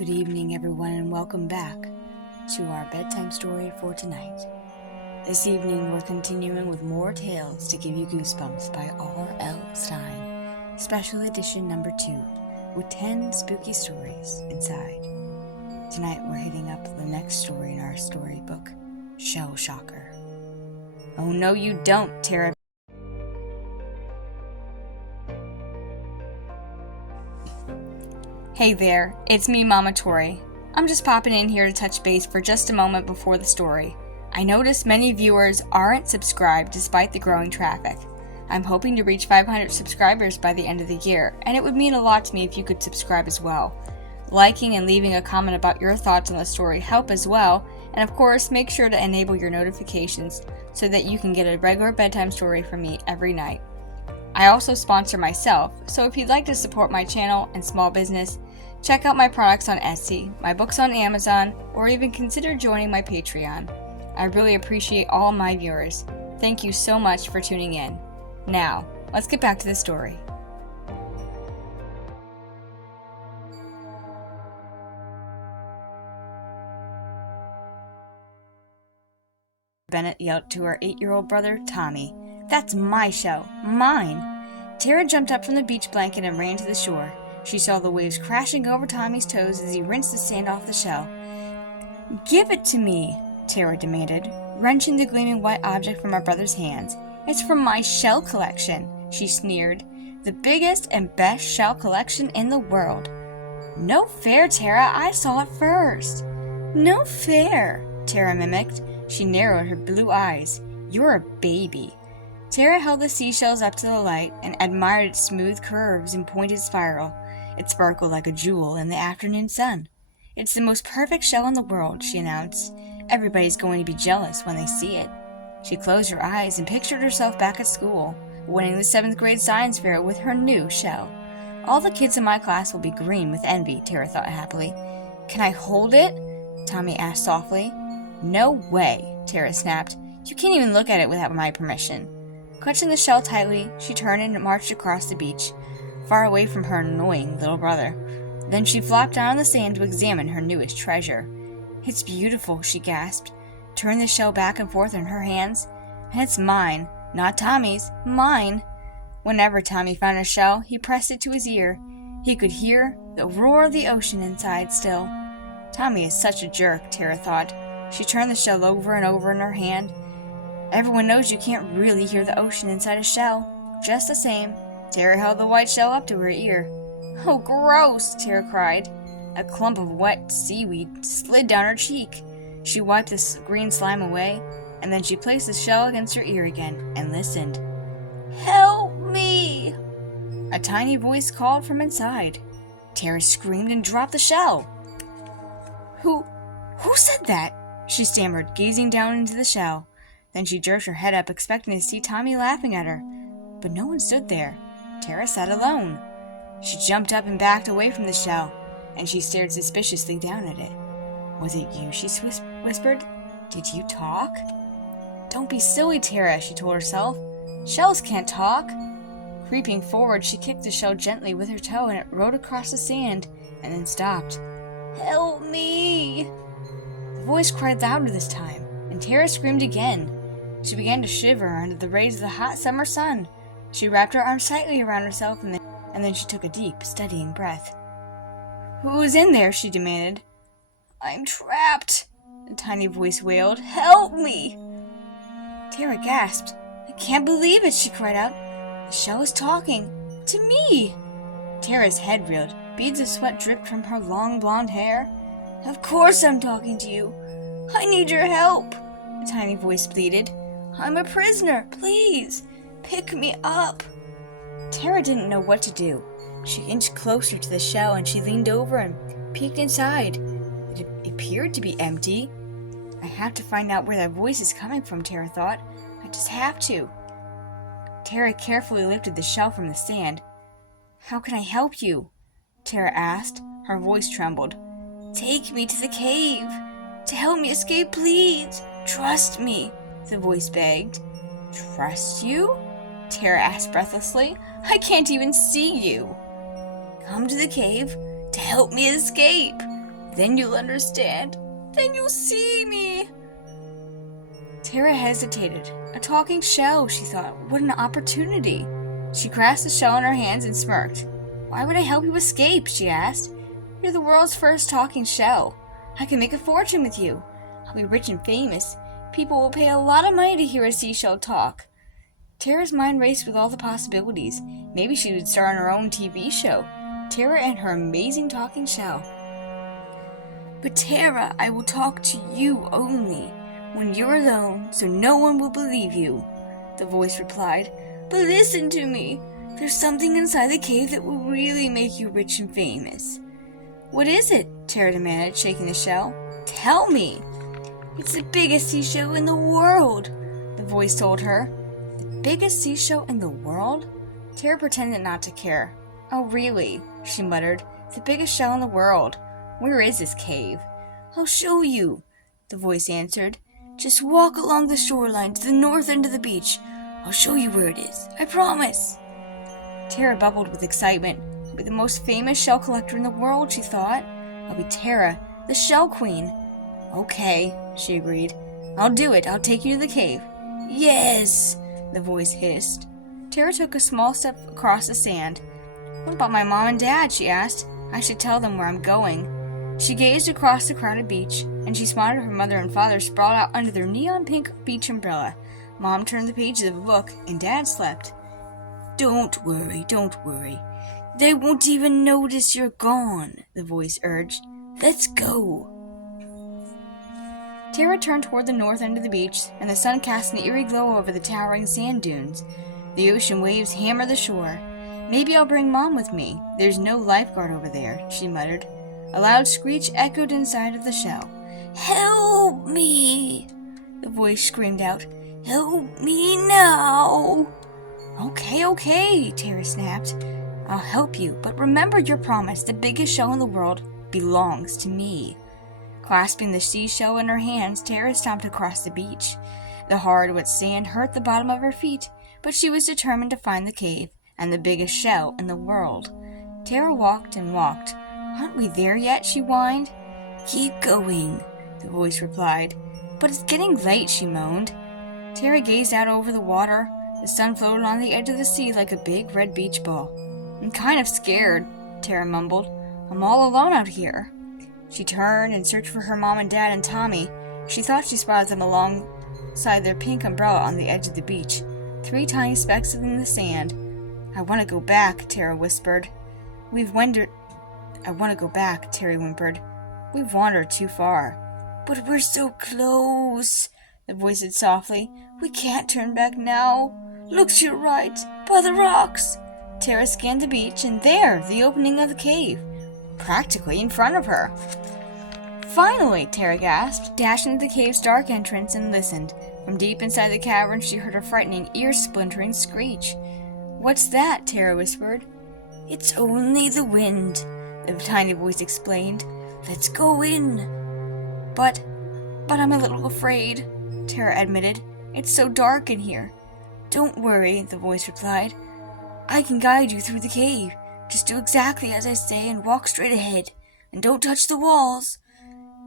Good evening, everyone, and welcome back to our bedtime story for tonight. This evening, we're continuing with more tales to give you goosebumps by R.L. Stine, special edition number 2, with 10 spooky stories inside. Tonight, we're hitting up the next story in our storybook, Shell Shocker. Oh, no, you don't, Tara. Hey there, it's me, Mama Tori. I'm just popping in here to touch base for just a moment before the story. I noticed many viewers aren't subscribed despite the growing traffic. I'm hoping to reach 500 subscribers by the end of the year, and it would mean a lot to me if you could subscribe as well. Liking and leaving a comment about your thoughts on the story help as well, and of course, make sure to enable your notifications so that you can get a regular bedtime story from me every night. I also sponsor myself, so if you'd like to support my channel and small business, check out my products on Etsy, my books on Amazon, or even consider joining my Patreon. I really appreciate all my viewers. Thank you so much for tuning in. Now, let's get back to the story. Bennett yelled to her 8-year-old brother, Tommy. That's my shell. Mine! Tara jumped up from the beach blanket and ran to the shore. She saw the waves crashing over Tommy's toes as he rinsed the sand off the shell. Give it to me, Tara demanded, wrenching the gleaming white object from her brother's hands. It's from my shell collection, she sneered. The biggest and best shell collection in the world. No fair, Tara. I saw it first. No fair, Tara mimicked. She narrowed her blue eyes. You're a baby. Tara held the seashells up to the light and admired its smooth curves and pointed spiral. It sparkled like a jewel in the afternoon sun. It's the most perfect shell in the world, she announced. Everybody's going to be jealous when they see it. She closed her eyes and pictured herself back at school, winning the 7th grade science fair with her new shell. All the kids in my class will be green with envy, Tara thought happily. Can I hold it? Tommy asked softly. No way, Tara snapped. You can't even look at it without my permission. Clutching the shell tightly, she turned and marched across the beach, far away from her annoying little brother. Then she flopped down on the sand to examine her newest treasure. It's beautiful, she gasped, turning the shell back and forth in her hands. And it's mine, not Tommy's, mine. Whenever Tommy found a shell, he pressed it to his ear. He could hear the roar of the ocean inside still. Tommy is such a jerk, Tara thought. She turned the shell over and over in her hand. Everyone knows you can't really hear the ocean inside a shell. Just the same, Tara held the white shell up to her ear. Oh, gross, Tara cried. A clump of wet seaweed slid down her cheek. She wiped the green slime away, and then she placed the shell against her ear again and listened. Help me! A tiny voice called from inside. Tara screamed and dropped the shell. Who said that? She stammered, gazing down into the shell. Then she jerked her head up, expecting to see Tommy laughing at her. But no one stood there. Tara sat alone. She jumped up and backed away from the shell, and she stared suspiciously down at it. Was it you, she whispered? Did you talk? Don't be silly, Tara, she told herself. Shells can't talk. Creeping forward, she kicked the shell gently with her toe, and it rode across the sand, and then stopped. Help me! The voice cried louder this time, and Tara screamed again. She began to shiver under the rays of the hot summer sun. She wrapped her arms tightly around herself, and then she took a deep, steadying breath. Who's in there? She demanded. I'm trapped, the tiny voice wailed. Help me! Tara gasped. I can't believe it, she cried out. The shell is talking. To me! Tara's head reeled. Beads of sweat dripped from her long blonde hair. Of course I'm talking to you. I need your help, the tiny voice pleaded. I'm a prisoner. Please, pick me up. Tara didn't know what to do. She inched closer to the shell and she leaned over and peeked inside. It appeared to be empty. I have to find out where that voice is coming from, Tara thought. I just have to. Tara carefully lifted the shell from the sand. How can I help you? Tara asked. Her voice trembled. Take me to the cave. To help me escape, please. Trust me, the voice begged. Trust you? Tara asked breathlessly. I can't even see you. Come to the cave to help me escape. Then you'll understand. Then you'll see me. Tara hesitated. A talking shell, she thought. What an opportunity. She grasped the shell in her hands and smirked. Why would I help you escape? She asked. You're the world's first talking shell. I can make a fortune with you. I'll be rich and famous. People will pay a lot of money to hear a seashell talk. Tara's mind raced with all the possibilities. Maybe she would star in her own TV show. Tara and her amazing talking shell. But Tara, I will talk to you only when you're alone, so no one will believe you, the voice replied. But listen to me. There's something inside the cave that will really make you rich and famous. What is it? Tara demanded, shaking the shell. Tell me. It's the biggest seashell in the world, the voice told her. The biggest seashell in the world? Tara pretended not to care. Oh, really? She muttered. The biggest shell in the world. Where is this cave? I'll show you, the voice answered. Just walk along the shoreline to the north end of the beach. I'll show you where it is. I promise. Tara bubbled with excitement. I'll be the most famous shell collector in the world, she thought. I'll be Tara, the Shell Queen. Okay, she agreed. I'll do it. I'll take you to the cave. Yes, the voice hissed. Tara took a small step across the sand. What about my mom and dad? She asked. I should tell them where I'm going. She gazed across the crowded beach, and she spotted her mother and father sprawled out under their neon pink beach umbrella. Mom turned the pages of a book, and Dad slept. Don't worry. They won't even notice you're gone, the voice urged. Let's go. Tara turned toward the north end of the beach, and the sun cast an eerie glow over the towering sand dunes. The ocean waves hammered the shore. Maybe I'll bring Mom with me. There's no lifeguard over there, she muttered. A loud screech echoed inside of the shell. Help me! The voice screamed out. Help me now! Okay, Tara snapped. I'll help you, but remember your promise. The biggest shell in the world belongs to me. Clasping the seashell in her hands, Tara stomped across the beach. The hard, wet sand hurt the bottom of her feet, but she was determined to find the cave and the biggest shell in the world. Tara walked and walked. Aren't we there yet? She whined. Keep going, the voice replied. But it's getting late, she moaned. Tara gazed out over the water. The sun floated on the edge of the sea like a big red beach ball. I'm kind of scared, Tara mumbled. I'm all alone out here. She turned and searched for her mom and dad and Tommy. She thought she spotted them alongside their pink umbrella on the edge of the beach. 3 tiny specks in the sand. I want to go back, Tara whispered. I want to go back, Terry whimpered. We've wandered too far. But we're so close, the voice said softly. We can't turn back now. Look to your right, by the rocks. Tara scanned the beach, and there, the opening of the cave, practically in front of her. Finally, Tara gasped, dashed into the cave's dark entrance and listened. From deep inside the cavern, she heard a frightening, ear-splintering screech. What's that? Tara whispered. It's only the wind, the tiny voice explained. Let's go in. But I'm a little afraid, Tara admitted. It's so dark in here. Don't worry, the voice replied. I can guide you through the cave. Just do exactly as I say and walk straight ahead. And don't touch the walls.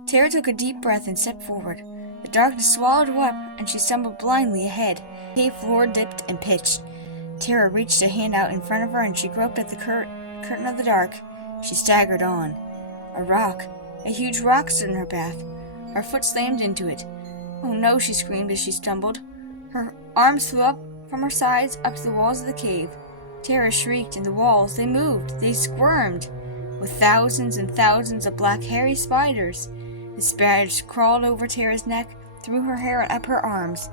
Tara took a deep breath and stepped forward. The darkness swallowed her up, and she stumbled blindly ahead. The cave floor dipped and pitched. Tara reached a hand out in front of her, and she groped at the curtain of the dark. She staggered on. A huge rock stood in her path. Her foot slammed into it. Oh no, she screamed as she stumbled. Her arms flew up from her sides up to the walls of the cave. Tara shrieked, and the walls, they moved, they squirmed, with thousands and thousands of black hairy spiders. The spiders crawled over Tara's neck, through her hair and up her arms.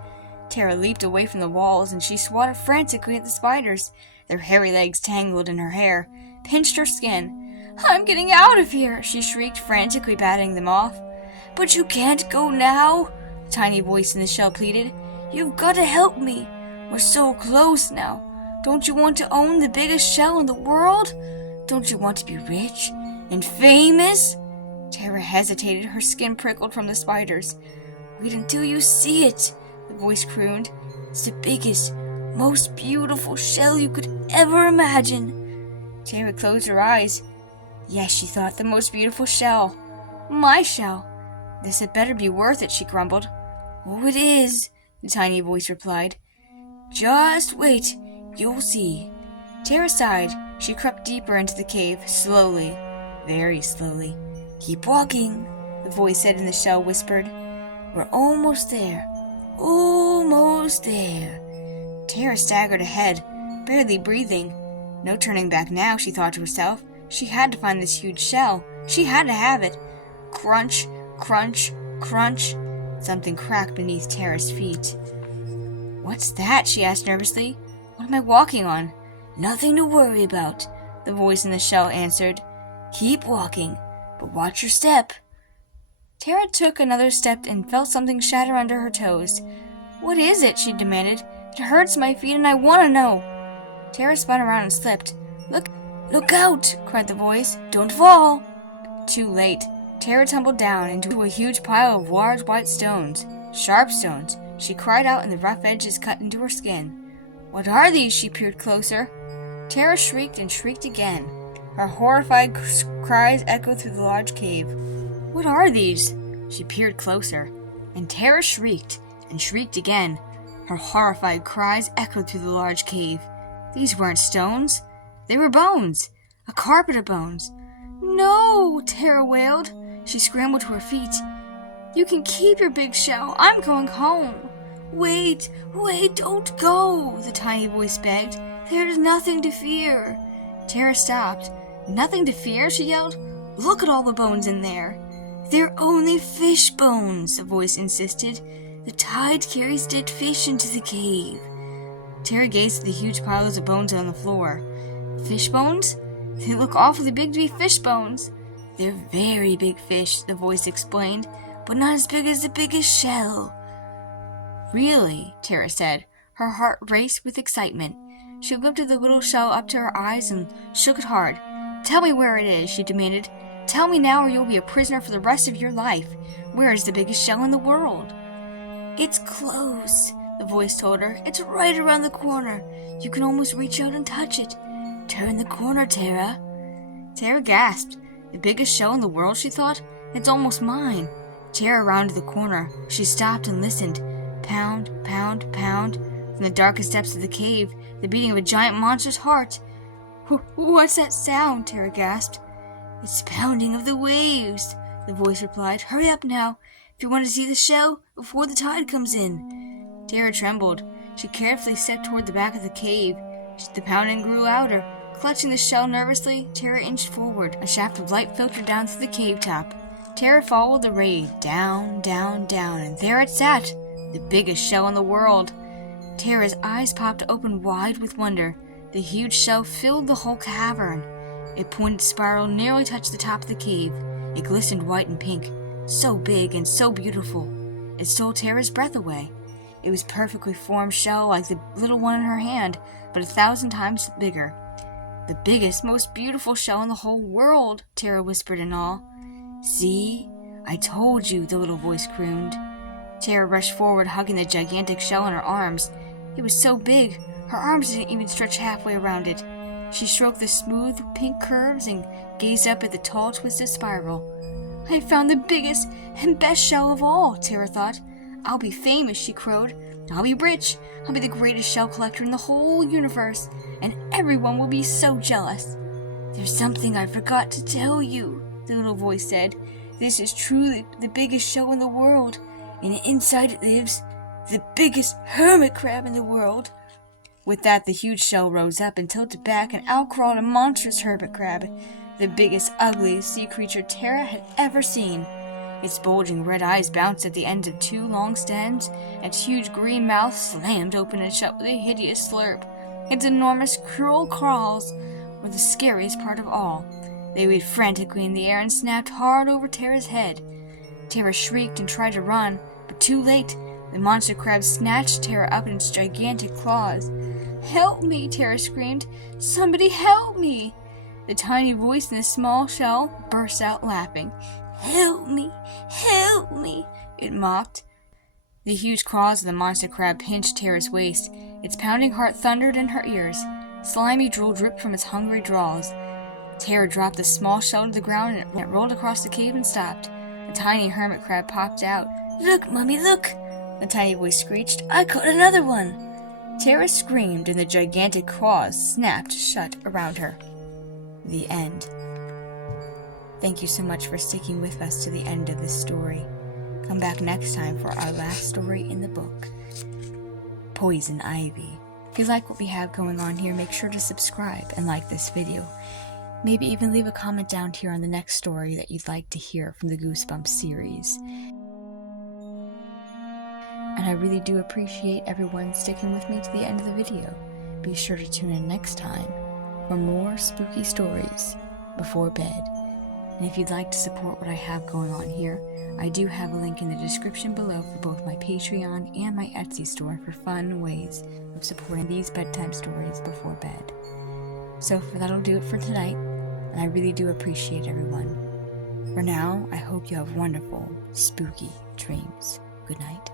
Tara leaped away from the walls, and she swatted frantically at the spiders. Their hairy legs tangled in her hair, pinched her skin. I'm getting out of here, she shrieked, frantically batting them off. But you can't go now, the tiny voice in the shell pleaded. You've got to help me. We're so close now. Don't you want to own the biggest shell in the world? Don't you want to be rich and famous? Tara hesitated, her skin prickled from the spiders. Wait until you see it, the voice crooned. It's the biggest, most beautiful shell you could ever imagine. Tara closed her eyes. Yes, she thought, the most beautiful shell. My shell. This had better be worth it, she grumbled. Oh, it is, the tiny voice replied. Just wait, you'll see. Tara sighed. She crept deeper into the cave, slowly, very slowly. Keep walking, the voice said in the shell whispered. We're almost there. Almost there. Tara staggered ahead, barely breathing. No turning back now, she thought to herself. She had to find this huge shell. She had to have it. Crunch, crunch, crunch. Something cracked beneath Tara's feet. What's that? She asked nervously. What am I walking on? Nothing to worry about, the voice in the shell answered. Keep walking, but watch your step. Tara took another step and felt something shatter under her toes. What is it? She demanded. It hurts my feet and I want to know. Tara spun around and slipped. Look out, cried the voice. Don't fall. Too late. Tara tumbled down into a huge pile of large white stones. Sharp stones. She cried out and the rough edges cut into her skin. What are these? She peered closer. Tara shrieked and shrieked again. Her horrified cries echoed through the large cave. What are these? She peered closer. And Tara shrieked and shrieked again. Her horrified cries echoed through the large cave. These weren't stones. They were bones. A carpet of bones. No, Tara wailed. She scrambled to her feet. You can keep your big shell. I'm going home. Wait, don't go, the tiny voice begged. There's nothing to fear. Tara stopped. Nothing to fear, she yelled. Look at all the bones in there. They're only fish bones, the voice insisted. The tide carries dead fish into the cave. Tara gazed at the huge piles of bones on the floor. Fish bones? They look awfully big to be fish bones. They're very big fish, the voice explained, but not as big as the biggest shell. Really? Tara said. Her heart raced with excitement. She lifted the little shell up to her eyes and shook it hard. Tell me where it is, she demanded. Tell me now or you'll be a prisoner for the rest of your life. Where is the biggest shell in the world? It's close, the voice told her. It's right around the corner. You can almost reach out and touch it. Turn the corner, Tara. Tara gasped. The biggest shell in the world, she thought? It's almost mine. Tara rounded the corner. She stopped and listened. Pound, pound, pound. From the darkest depths of the cave, the beating of a giant monster's heart. What's that sound? Tara gasped. It's pounding of the waves, the voice replied. Hurry up now, if you want to see the shell before the tide comes in. Tara trembled. She carefully stepped toward the back of the cave. The pounding grew louder. Clutching the shell nervously, Tara inched forward. A shaft of light filtered down through the cave top. Tara followed the ray, down, down, down, and there it sat, the biggest shell in the world. Tara's eyes popped open wide with wonder. The huge shell filled the whole cavern. Its pointed spiral nearly touched the top of the cave. It glistened white and pink, so big and so beautiful. It stole Tara's breath away. It was a perfectly formed shell like the little one in her hand, but 1,000 times bigger. The biggest, most beautiful shell in the whole world, Tara whispered in awe. See? I told you, the little voice crooned. Tara rushed forward, hugging the gigantic shell in her arms. It was so big, her arms didn't even stretch halfway around it. She stroked the smooth, pink curves and gazed up at the tall, twisted spiral. I found the biggest and best shell of all, Tara thought. I'll be famous, she crowed. I'll be rich. I'll be the greatest shell collector in the whole universe, and everyone will be so jealous. There's something I forgot to tell you, the little voice said. This is truly the biggest shell in the world, and inside it lives the biggest hermit crab in the world. With that, the huge shell rose up and tilted back, and out crawled a monstrous hermit crab, the biggest, ugliest sea creature Tara had ever seen. Its bulging red eyes bounced at the ends of 2 long stems, and its huge green mouth slammed open and shut with a hideous slurp. Its enormous, cruel claws were the scariest part of all. They waved frantically in the air and snapped hard over Tara's head. Tara shrieked and tried to run, but too late. The monster crab snatched Tara up in its gigantic claws. Help me, Tara screamed. Somebody help me! The tiny voice in the small shell burst out laughing. Help me! Help me! It mocked. The huge claws of the monster crab pinched Tara's waist. Its pounding heart thundered in her ears. Slimy drool dripped from its hungry jaws. Tara dropped the small shell to the ground and it rolled across the cave and stopped. A tiny hermit crab popped out. "Look, Mummy, look!" the tiny boy screeched. "I caught another one!" Tara screamed and the gigantic claws snapped shut around her. The end. Thank you so much for sticking with us to the end of this story. Come back next time for our last story in the book, Poison Ivy. If you like what we have going on here, make sure to subscribe and like this video. Maybe even leave a comment down here on the next story that you'd like to hear from the Goosebumps series. And I really do appreciate everyone sticking with me to the end of the video. Be sure to tune in next time for more spooky stories before bed. And if you'd like to support what I have going on here, I do have a link in the description below for both my Patreon and my Etsy store for fun ways of supporting these bedtime stories before bed. So that'll do it for tonight, and I really do appreciate everyone. For now, I hope you have wonderful, spooky dreams. Good night.